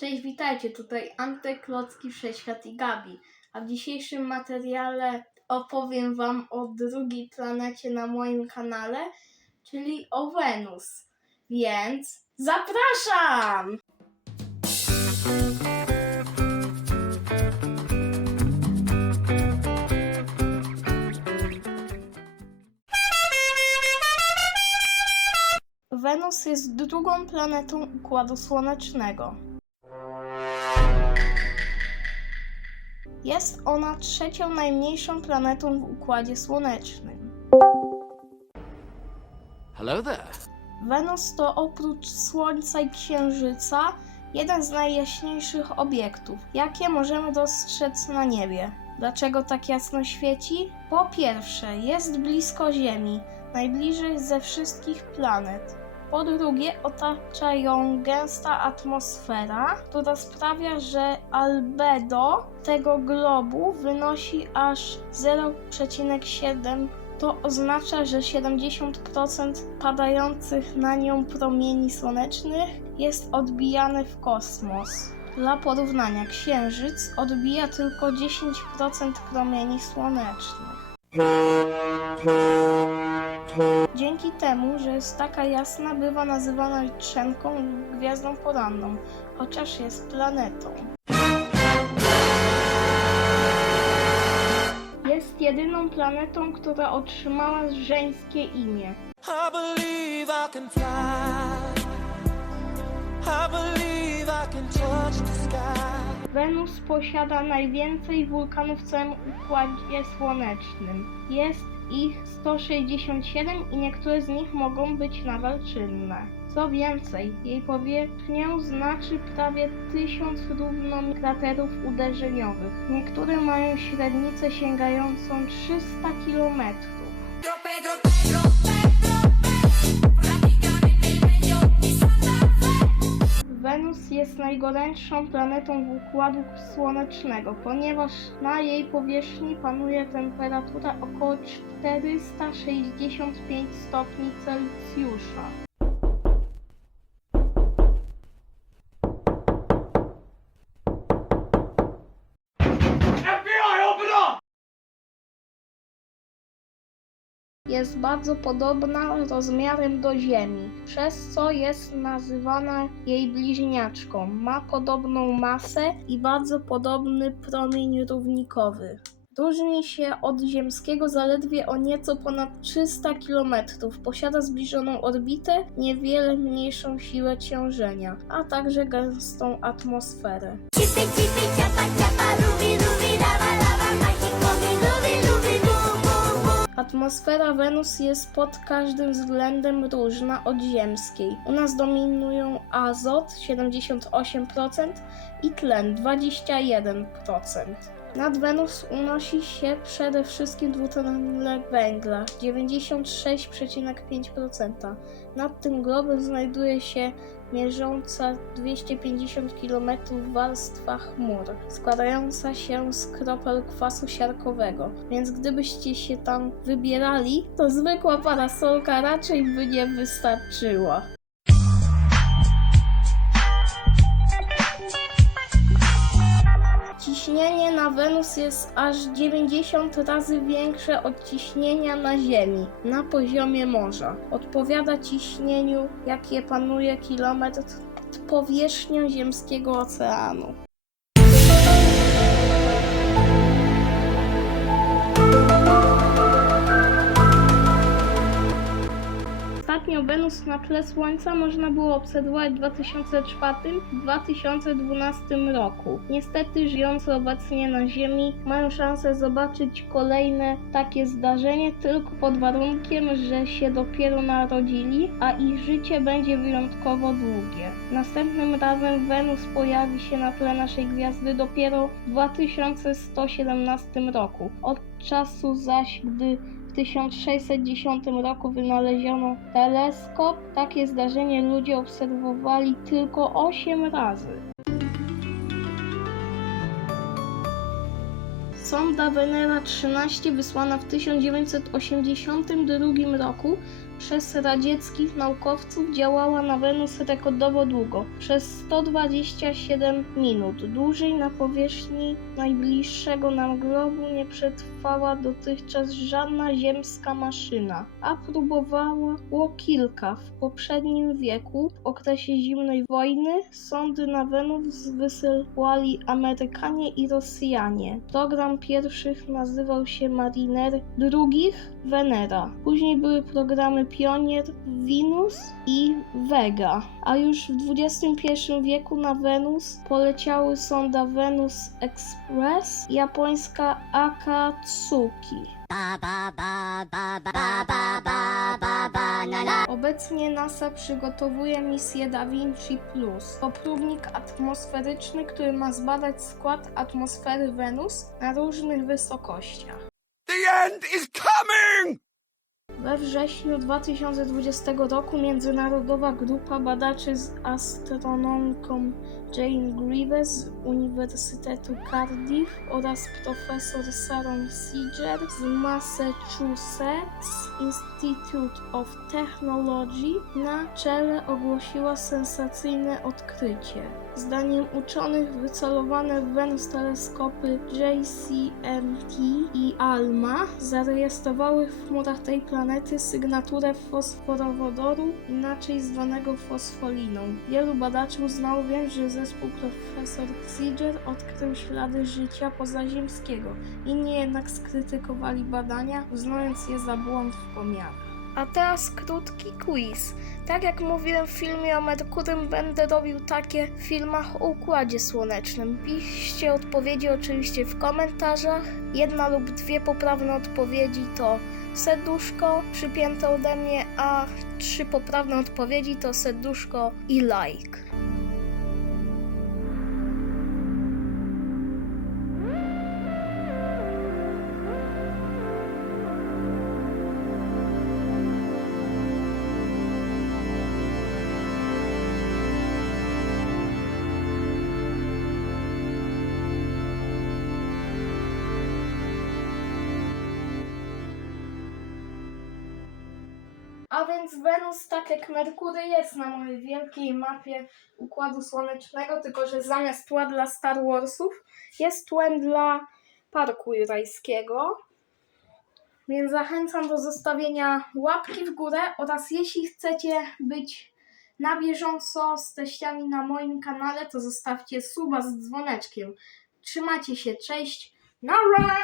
Cześć, witajcie, tutaj Antek, Klocki, Wszechświat i Gabi. A w dzisiejszym materiale opowiem Wam o drugiej planecie na moim kanale, czyli o Wenus. Więc zapraszam! Wenus jest drugą planetą Układu Słonecznego. Jest ona trzecią najmniejszą planetą w Układzie Słonecznym. Hello there. Wenus to oprócz Słońca i Księżyca jeden z najjaśniejszych obiektów, jakie możemy dostrzec na niebie. Dlaczego tak jasno świeci? Po pierwsze, jest blisko Ziemi, najbliżej ze wszystkich planet. Po drugie, otacza ją gęsta atmosfera, która sprawia, że albedo tego globu wynosi aż 0,7 to oznacza, że 70% padających na nią promieni słonecznych jest odbijane w kosmos. Dla porównania, Księżyc odbija tylko 10% promieni słonecznych. Dzięki temu, że jest taka jasna, bywa nazywana jutrzenką lub gwiazdą poranną, chociaż jest planetą. Jest jedyną planetą, która otrzymała żeńskie imię. I believe I can fly. Wenus posiada najwięcej wulkanów w całym Układzie Słonecznym. Jest ich 167 i niektóre z nich mogą być nadal czynne. Co więcej, jej powierzchnię znaczy prawie 1000 równo kraterów uderzeniowych. Niektóre mają średnicę sięgającą 300 km. Jest najgorętszą planetą Układu Słonecznego, ponieważ na jej powierzchni panuje temperatura około 465 stopni Celsjusza. Jest bardzo podobna rozmiarem do Ziemi, przez co jest nazywana jej bliźniaczką. Ma podobną masę i bardzo podobny promień równikowy. Różni się od ziemskiego zaledwie o nieco ponad 300 km. Posiada zbliżoną orbitę, niewiele mniejszą siłę ciążenia, a także gęstą atmosferę. Chipi, chapa, chapa, rubi, rubi, Atmosfera Wenus jest pod każdym względem różna od ziemskiej. U nas dominują azot 78% i tlen 21%. Nad Wenus unosi się przede wszystkim dwutlenek węgla 96,5%. Nad tym globem znajduje się mierząca 250 km warstwa chmur, składająca się z kropel kwasu siarkowego. Więc gdybyście się tam wybierali, to zwykła parasolka raczej by nie wystarczyła. Ciśnienie na Wenus jest aż 90 razy większe od ciśnienia na Ziemi, na poziomie morza. Odpowiada ciśnieniu, jakie panuje kilometr nad powierzchnią ziemskiego oceanu. Ostatnio Wenus na tle Słońca można było obserwować w 2004-2012 roku. Niestety, żyjący obecnie na Ziemi mają szansę zobaczyć kolejne takie zdarzenie tylko pod warunkiem, że się dopiero narodzili, a ich życie będzie wyjątkowo długie. Następnym razem Wenus pojawi się na tle naszej gwiazdy dopiero w 2117 roku. Od czasu zaś, gdy w 1610 roku wynaleziono teleskop. Takie zdarzenie ludzie obserwowali tylko 8 razy. Sonda Venera 13 wysłana w 1982 roku przez radzieckich naukowców działała na Wenus rekordowo długo przez 127 minut. Dłużej na powierzchni najbliższego nam globu nie przetrwała dotychczas żadna ziemska maszyna, a próbowało kilka w poprzednim wieku, w okresie zimnej wojny. Sondy na Wenus wysyłali Amerykanie i Rosjanie. Program pierwszych nazywał się Mariner, drugich Venera. Później były programy Pionier, Venus i Vega. A już w XXI wieku na Wenus poleciały sonda Venus Express japońska Akatsuki. Ba, ba, ba, ba, ba, ba, ba. Obecnie NASA przygotowuje misję Da Vinci Plus. To próbnik atmosferyczny, który ma zbadać skład atmosfery Wenus na różnych wysokościach. The end is coming! We wrześniu 2020 roku międzynarodowa grupa badaczy z astronomką Jane Greaves z Uniwersytetu Cardiff oraz profesor Sarah Seeger z Massachusetts Institute of Technology na czele ogłosiła sensacyjne odkrycie. Zdaniem uczonych wycelowane w Wenus teleskopy JCMT i ALMA zarejestrowały w chmurach tej planety sygnaturę fosforowodoru, inaczej zwanego fosfoliną. Wielu badaczy uznało więc, że zespół profesor Seeger odkrył ślady życia pozaziemskiego. Inni jednak skrytykowali badania, uznając je za błąd w pomiarach. A teraz krótki quiz. Tak jak mówiłem w filmie o Merkurym, będę robił takie w filmach o Układzie Słonecznym. Piszcie odpowiedzi oczywiście w komentarzach. Jedna lub dwie poprawne odpowiedzi to serduszko przypięte ode mnie, a trzy poprawne odpowiedzi to serduszko i like. A więc Wenus, tak jak Merkury, jest na mojej wielkiej mapie Układu Słonecznego, tylko że zamiast tła dla Star Warsów jest tłem dla Parku Jurajskiego. Więc zachęcam do zostawienia łapki w górę oraz jeśli chcecie być na bieżąco z treściami na moim kanale, to zostawcie suba z dzwoneczkiem. Trzymajcie się, cześć, nara!